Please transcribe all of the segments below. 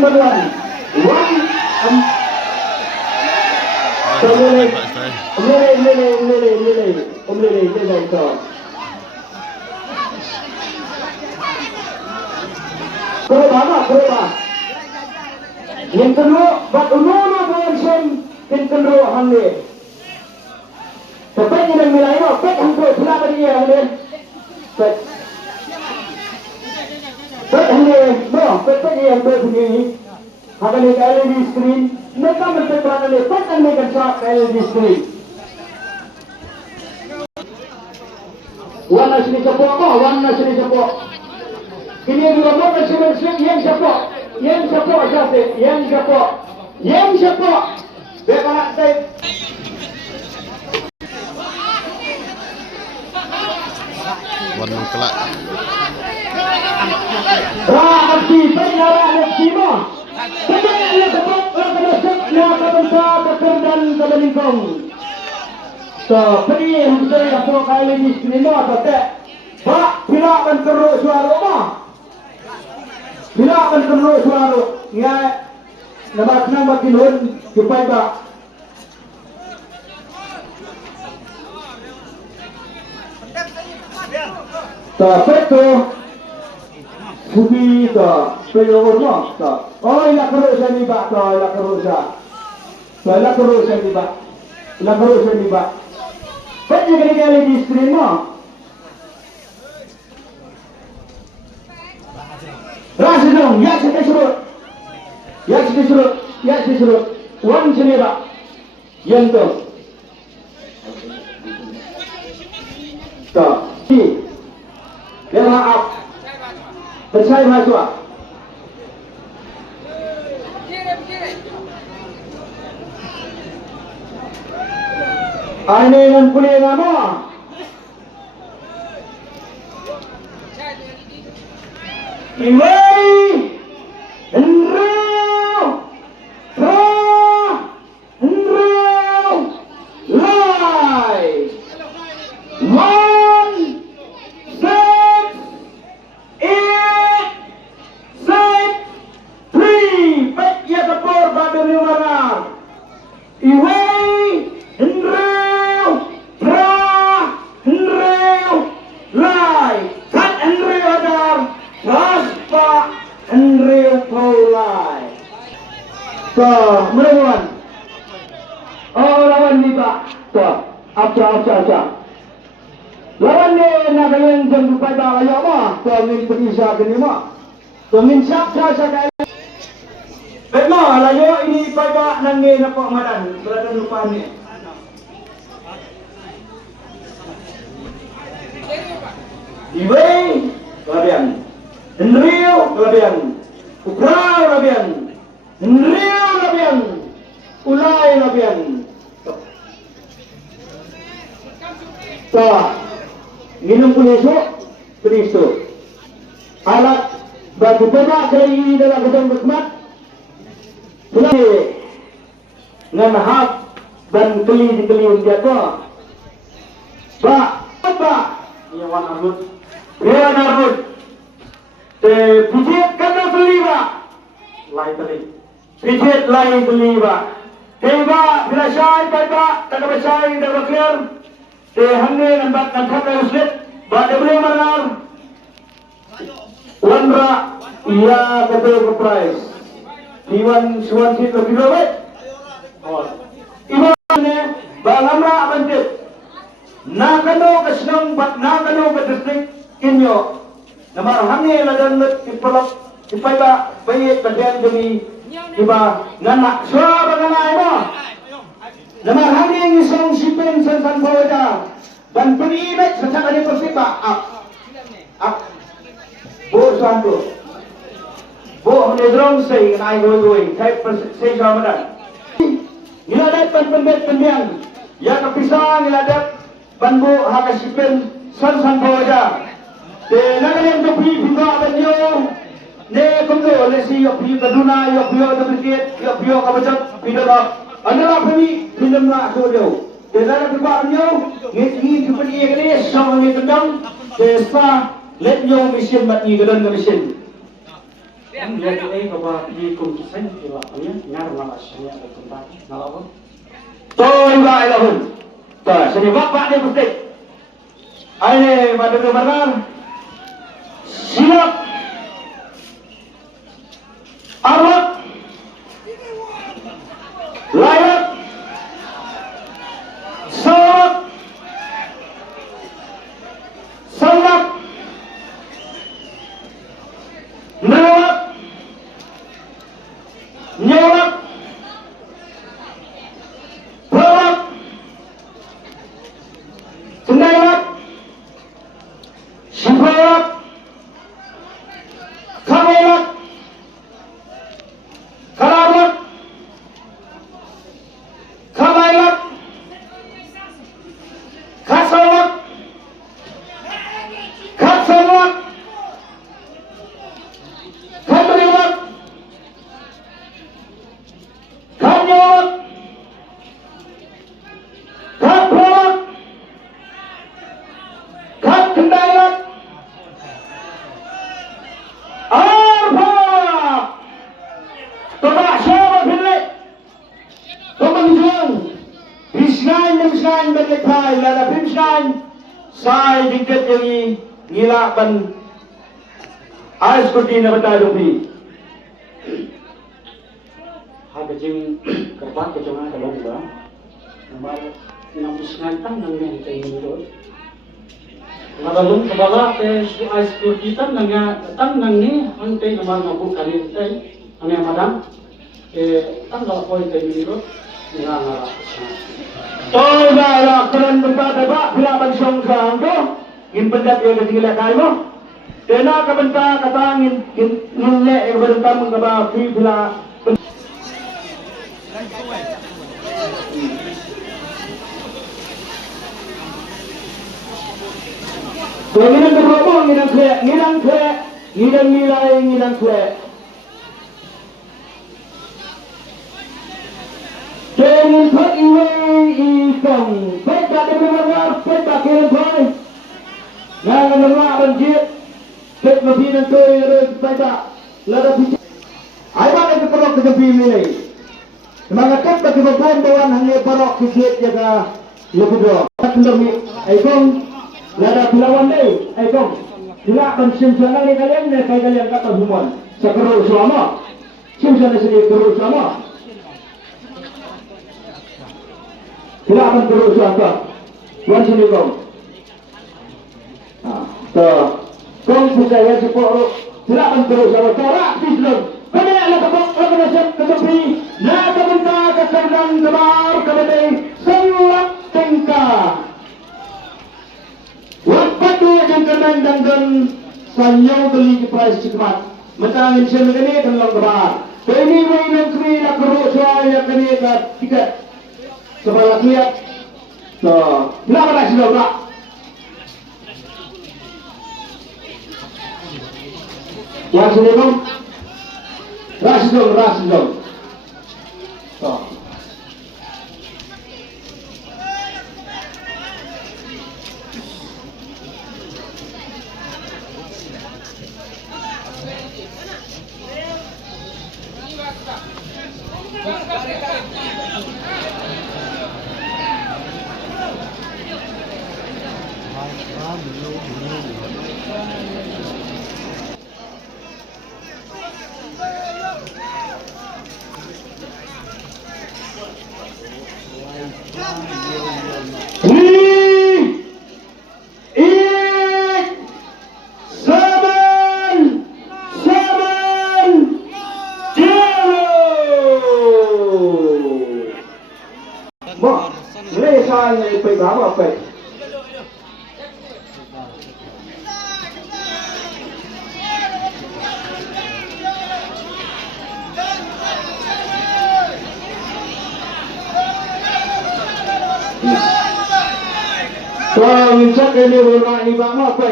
number 1. Yang kedua, buat ununo Bonsen, yang kedua Hande. Sampai yang nilai itu, pek hampir berapa dia Hande? Pek Hande, no, pek yang berbunyi. Akan di LED screen, mereka menentukan pek dan mereka shot LED screen. Warna sini sepok, warna sini sepok. Kini dua motor sini yang sepok. Yang sepok siapa? Yang sepok. Bagaimana saya? Warna kelak. Rahasia penjara dan sima. Penjara sepok terkena kebentar kekerdan kebeningkong. So, pergi untuk yang sepok kali di sini atau tak? Pak, bila akan teruk suara mah. Bila akan teruk suara, ya, nampak nampak kinun, supaya tak. Tak itu, sugi tak, penyokor mah tak. Oh, ilah keruk saya ni pak, tak, ilah keruk saya. Tak, ilah keruk saya ni pak, ilah keruk saya ni pak. Pergi kali di screen mah. Rasa dong, ya kita suruh, wan sini pak, yang tu, tak, dia maaf, percaya masuk. Ini yang kuliah nama. Iway, Andrew, live, 1, 6, 8, 6, 3. Baik ya tepur pada mana? Iway, Andrew, live, cut Andrew ada. Pak Andrew Paulai. So, menemukan. Oh, lawan ni Pak. So, apa. Lawan ni nak kalian jam berapa dah ayam mah? So, min perisa ke ni mah. So, min siap kali. Memang layo ini pada nange nampak madan. Berada lupa ni. Iway, kalian. Andrew kelebihan, Ukraina kelebihan, Andrew kelebihan, Ulay kelebihan. So, minum penisu, alat bagi pemak dari dalam gedung berkhidmat, selagi dengan hak dan keli menjaga. Pak, yang warna arbut. Pijit kena beli pak, pijit lain beli pak. Tiba bila syai pak, tak ada syai dah clear. Hanya nampak dari slip, pada beli manar. Wandra, ia kata price. Iwan sit lebih lebih. Iwan ni balamra abantit. Nakano kesenang, nakano ke distrik Kinyo. Nama hamil ladan ipalap ipaiba bayit bagian demi iba nganak suara nganai mo. Nama hamil isong sipen sansan bawaja dan berimet secara di persipa up bo santo bo menedrong say ngai goi type say ramadan niladat penbet pendiang ya kepisang niladat banbo hakasipen sansan bawaja. Nagalim to pi pinga banyo ne kumdo lesi yo pi baduna yo pio to bikit yo pio kabacak pidara anala pami pinamna sodo de dara pipa banyo ngi pipani egre sama ngi kendam de sa let yo mission mat ngi gadan ga mission Ang lihat ay bahwa di kumkisan kila ya ngar malasnya ada tempat nalawan. Tôi và ai là hùng. Tôi sẽ đi vác bạn đi một tịch. Ai này mà được mà ra. Siap. Amat. Layak. Sawat. Salak. Nawak. Nyawak. Pelak. Sendayak. Sipayak. Kamelak. Kalamak. Kamailak. Kasalak. Kasalak. Kamriwak. Kanyawak. Kapolak. Kapkendayak. Arpak. Tebak siapa pilih? Pemenjung. Bisnain dan bisnain berlepai. Lada bisnain. Saya dikit yang ngilakan. Ais kuti na batadong Haga jing kerbat ke jangan kalau ba. Namal namusnan tang nang yang tayo nilo. Nabalung kabala te su ice kita nang tang nang ni ang tayo naman mabu kalin tayo. Ano madam? Tang kalau poin tayo nilo. Ngara. Tôi và là keren bentar ba bila bansong sang ko. In pendat yo ketinggalan kay mo. Tena ka benta katangin nille e benta mong ba fi bila. Penginan berapa ngilang kue, ngilang nilai ngilang kue. Dengan tak iwe ikong, peta kebenaran, peta kebenaran. Ngan ngan banjir, pet mabinan tu yang peta, lada pijak. Ayat itu perok kejepi milai. Semangat kat bagi bawan bawan hanya perok kecil jaga lebih dua. Kendami, ikong lada pilawan deh, ikong. Sila pensim sana ni kalian kata semua. Sekeru selama, sim sana sini keru selama. Silakan terus siapa? Tuan sini kau. Kau percaya sepuluh. Silakan terus siapa? Corak Islam. Kena lah kau nasib ketepi. Nak keminta kekenang kebar kebedai. Sewak tengka. Waktu yang kenang dan sanyau beli di price cepat. Mentangin sini kene kenang kebar. Ini mainan kri nak keruk soalnya kene tiga. Kepala lihat. Kenapa tak sudah tak? Yang sini dong. Ras dong. Kalau ngecek ini rumah ini bang apa?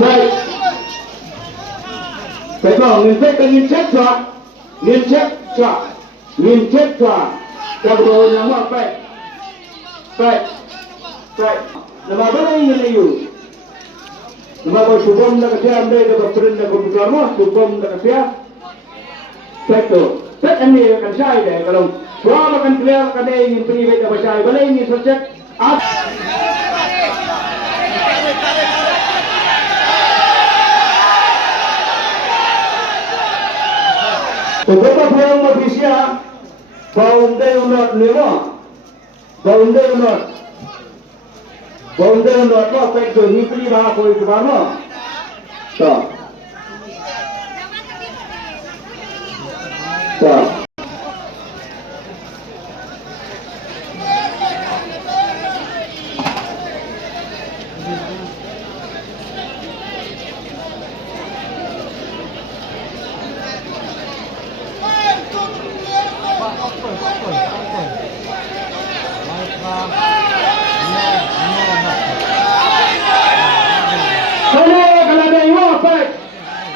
Baik. Phải bảo ngecek cho, ngecek cho. Lincet ka. Kagawin lang mo, pek. Pek. Pek. Namabalay yun na yun. Namabalay subom na kasi ang day na bapirin na kumpular mo. Subom na kasi ang. Pek to. Pek ang niya kan siya ay kalau suama kan clear kan day yung pinibig na ba siya ay balay ni sosek. At Pagkata po yung mabisya, baunday unot nimo. Baunday unot. Baunday unot mo, pekto, hipli ba ako ito ba mo? So. So.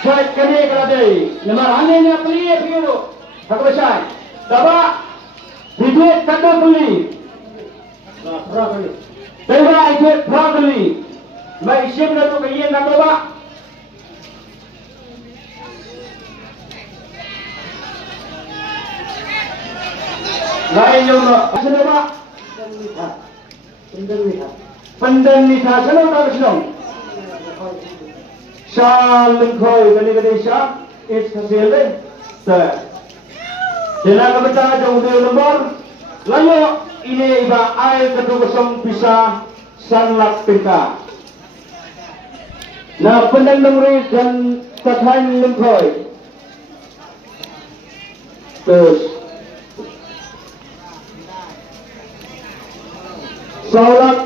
Baik kini kalade, nama ane nya peli piu, apa sah? Daba, duit kata beli, daba duit beli, mai sim na tu kaya nak daba. Lain yang nak, apa daba? Pendanita, senang tak senang? Saling koi kali siya is kasilin sa sila kabita jauh dari nomor layo ini iba ay katugusong pisa sanlak pika na pendandang rin dan kathain lingkoi terus saulat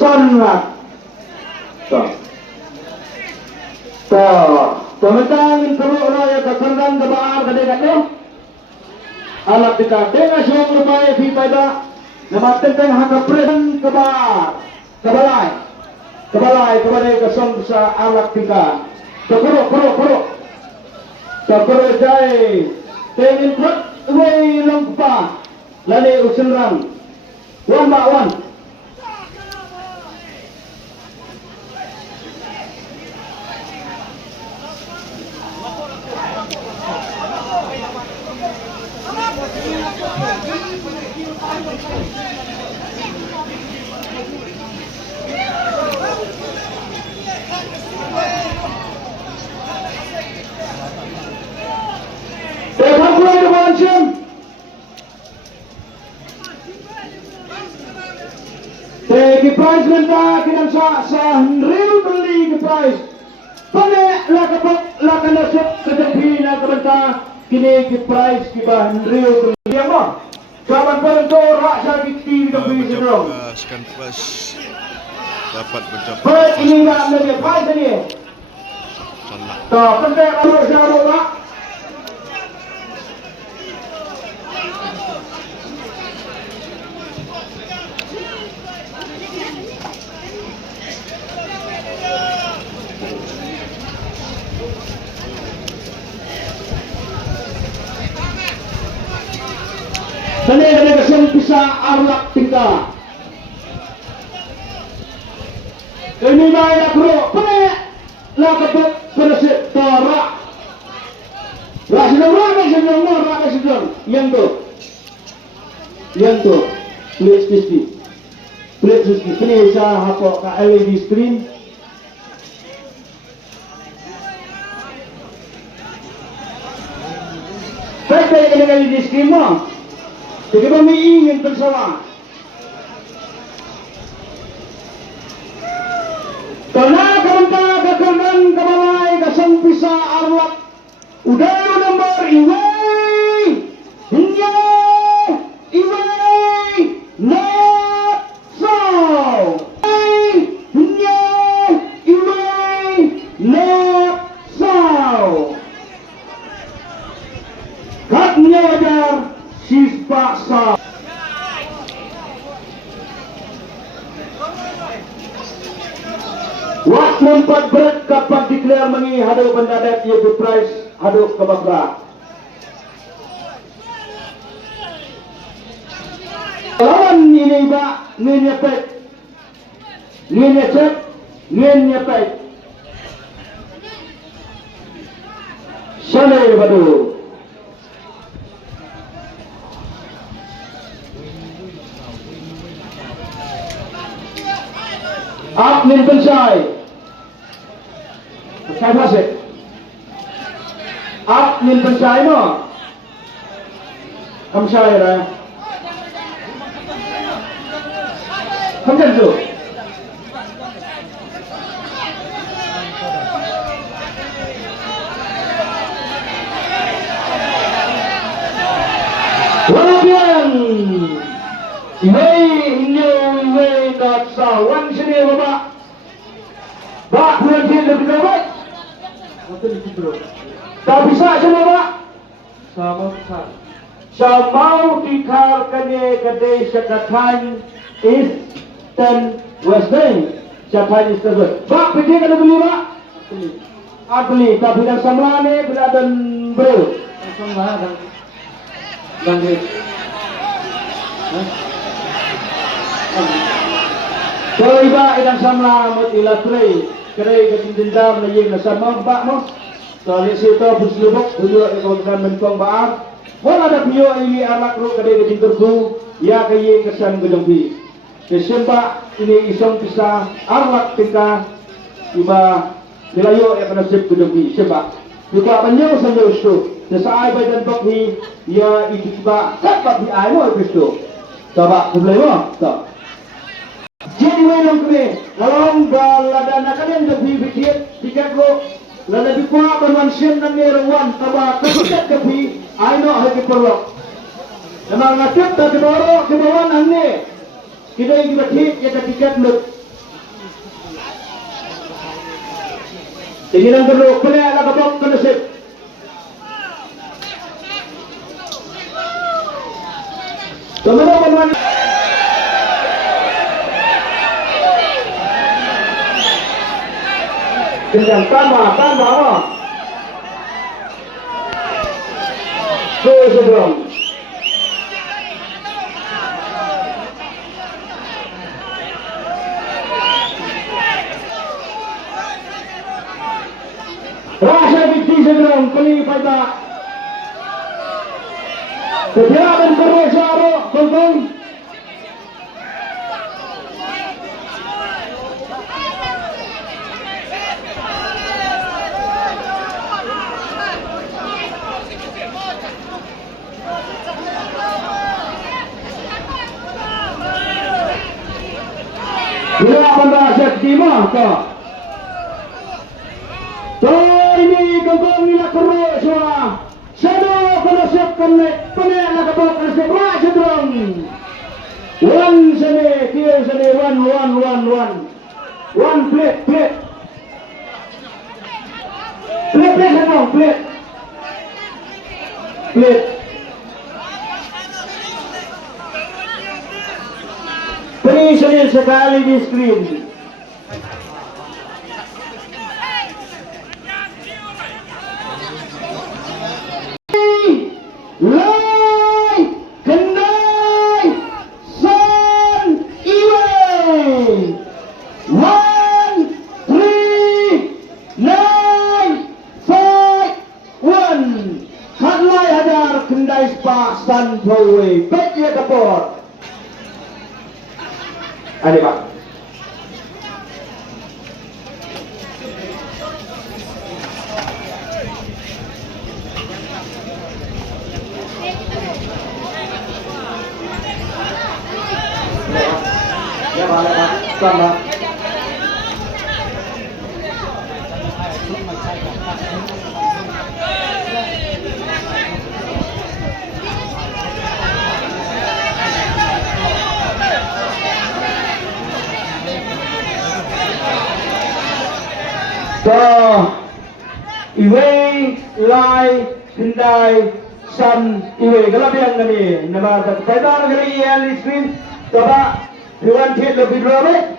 sanlak Teman-teman perlu raya kesenangan kebaar kadang-kadang alat dekat dengan syok lumayan di pada nama tentang hak presiden kebaar kebalai kesong bisa alat tika terpuru jai tengin put wei lengpa lali usenrang wan bakwan The prize menta kinam sa real beli the prize. Pane la kana sa kedepi na kebenta kini the prize kiba real beli apa? Kawan pento rak sa kiti the beli sedong. Sekan plus dapat mencapai. Baik ini enggak ada prize ni. Salah. Tak penting kalau saya rak. Kali ada kesan bisa arlak tinggal. Ini banyak bro, penek lah ketuk penesit torak. Lah sedang yang tu, plate sixty. Ini bisa hapok ke LED screen. Baik dengan LED screen mo. Jadi kami ingin bersama. Karena kementerian kebalai kasang pisa arlak udah nomor iway hingga iway not so hingga iway not so katnya ada Paksa. Waktu 4 berat kapan declare mengi hadap pendadat yaitu prize hadap kebakra. iba ngin yapet. Ngin yapet, ngin yapet. Shalay badu. Up nin pensai. Pensai masih. Up nin pensai mo. Pensai lah. Pensai tu. Walaupun ini tak sawan sini bapak. Bak bulan dia lebih baik. Tak bisa semua pak. Sama besar. Samau dikarkane kedai sekatan East dan Western. Sekatan East dan West. Pak pergi kena beli pak. Beli. Tapi dan samlane berada bro. Samlane dan so iba idang samla mot ilatrei kere ketindam na yeng na sama ba mo so ali sito buslubok dulo ikaw kan mentong baar wala da piyo ini anak ro kade ketinturku ya kaye kesan gedongbi kesemba ini isong pisa arlak tingka iba nilayo ya kana sip gedongbi seba Buka banyo sa Yesu. Nasaay ba dan bakhi ya ikiba kat bakhi ay mo Kristo. Taba kulay mo. Ta. Jadi walang kami. Lalang balada na kanian da bibikit tikat ko. Lada bikwa banwan siyem na meron taba kasikat kapi ay no hagi perlo. Namang ngatip ta kibaro kibawan anne. Kidai gibatit ya tikat lut. Tingin ang galo, kaya nakabok ka na sip. Tumulong man. Tingnan, tama mo. Go sa drum. Rasa Bikti sedang kali pada Kejaran Kerosaro Kongkong Bila benda sekti mah kau ini gabung nila kero semua. Shadow kalau siapkan panen nak bawa kalau siap raja drong. One sene, tiga sene, one plate. Plate semua plate. Beri sene sekali di screen. Lai Kendai San Iwe 1, 3, 9, 5, 1 Hadlai Hadar Kendai Spa San Pawe Bet ya kapor Adik pak sama. So, Iwe, Lai, Kendai, San, Iwe, kalabihan kami. Nama kata kali yang di screen, coba. Dewan Fit lebih berapa?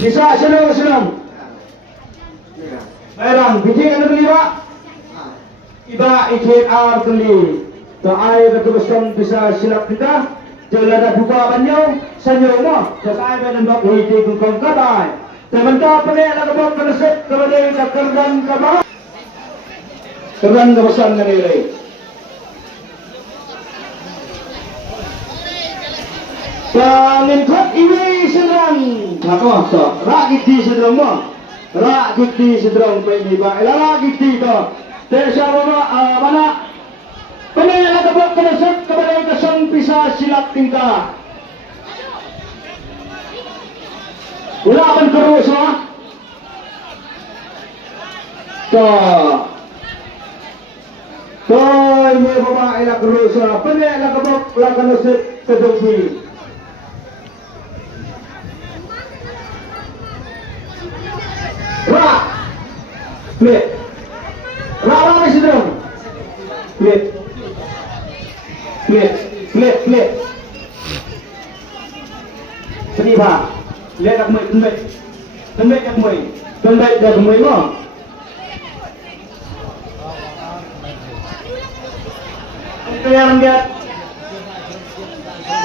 Bisa senang. Barang, bikin anda beli pak? Iba ikut ar keli. Tak air ketubusan bisa silap kita. chờ là đặt qua bao nhiêu sao nhiều mà chờ ai về lần đó thì cũng còn các bài để mình cho cái này là cái bọc cái set cái đây là cái răng cái bát cái răng cái basan cái này Pangin kot ini sedang, apa so? Rakiti sedang mo, rakiti sedang pergi ba, rakiti to. Desa mana? Penela kabok kenesek kepada kesan pisah silap tingkah. Ulapan terus lah. To ini bawa elak terus lah. Penela kabok lah kenesek kedobi. Rak, play. Rak masih sedang. Play. Play. Sini pak, lihat kat mui, tembak kat mui mo. Yang dia,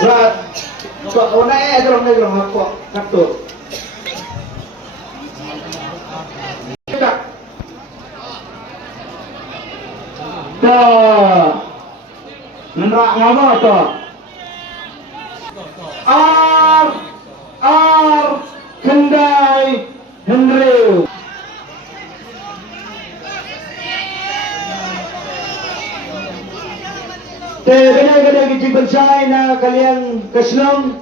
rak, kok orang gerong aku kartu. Nendrak ngapa to? Kendai Henry. Kadang-kadang kecil bensai na kalian kesenang,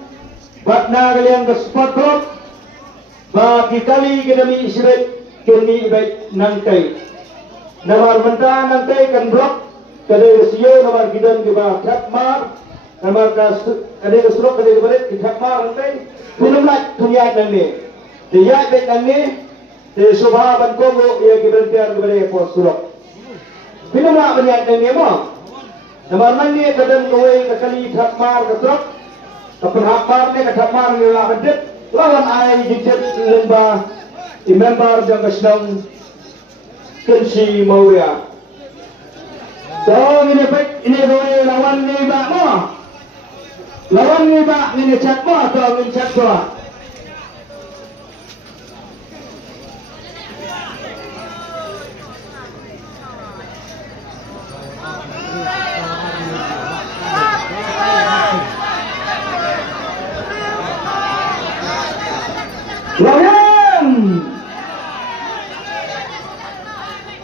buat na kalian ke sport club, bagi kali kami isret kami baik nanti. Namar mentah nanti kan blok. Kadang siyo namar gidan kita khakmar, namar kas kadang suruk kadang berit kita khakmar nanti. Punumlat dunia nanti, dia baik nanti. Di subha ban komo ia gidan tiar kepada pos suruk. Punumlat banyak nanti mo. Namar nanti kadang kawai kali khakmar kesuruk, tapi khakmar ni khakmar ni lah berit. Lawan ai dijat lembah imambar jang kesenang kensi Mauria. So ini baik ini boleh lawan ni bak mo. Lawan ni bak ini chat mo atau ini chat mo.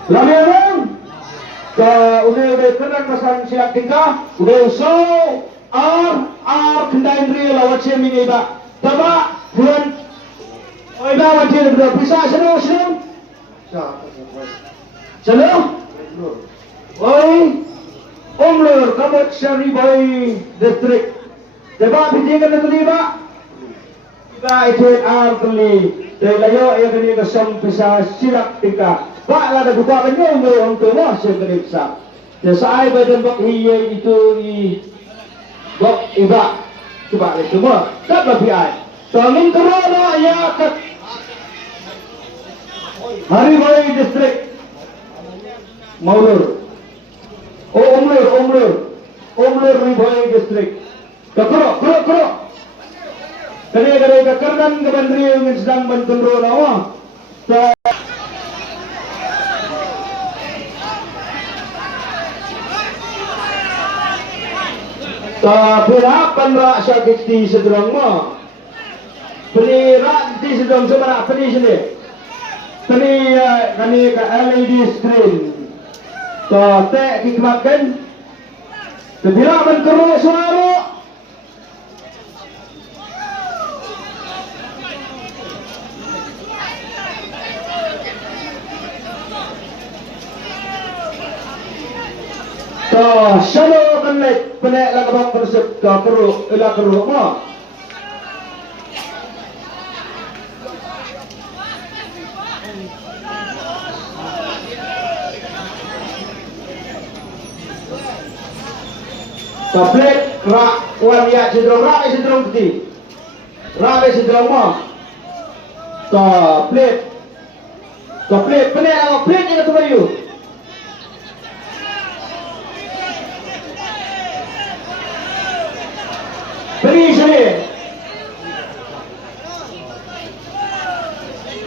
Lawan udah kena kesan silap tingkah udah so kendai real awak cem ini ba taba bulan oi ba awak cem dah pisah senang oi umlur kabut syari boy distrik taba bijikan negeri ba ba itu kali layo yang kini kesam pisah silap tingkah Pak lah ada buka banyak orang tua masih beriksa. Saya badan bak hiya itu bak iba coba itu mah tak lebih ay. Tangin kerana ya kat Haribay distrik Maulur. Oh Umlur Haribay distrik. Kero. Kene kekerdan kebandri yang sedang bentengro nawa. Perapan rak syakit di sedang mo. Peni rak di sedang sebenarnya peni sini. Peni kani ke LED screen. Tek dikematkan. Bila menkeruk suara. Shalom kenek penek lah kabang persep keruk ilah keruk mo. Tablet rak wan ya cenderung keti. Rak cenderung mo. Tablet penek awak penek ni tu bayu. Beri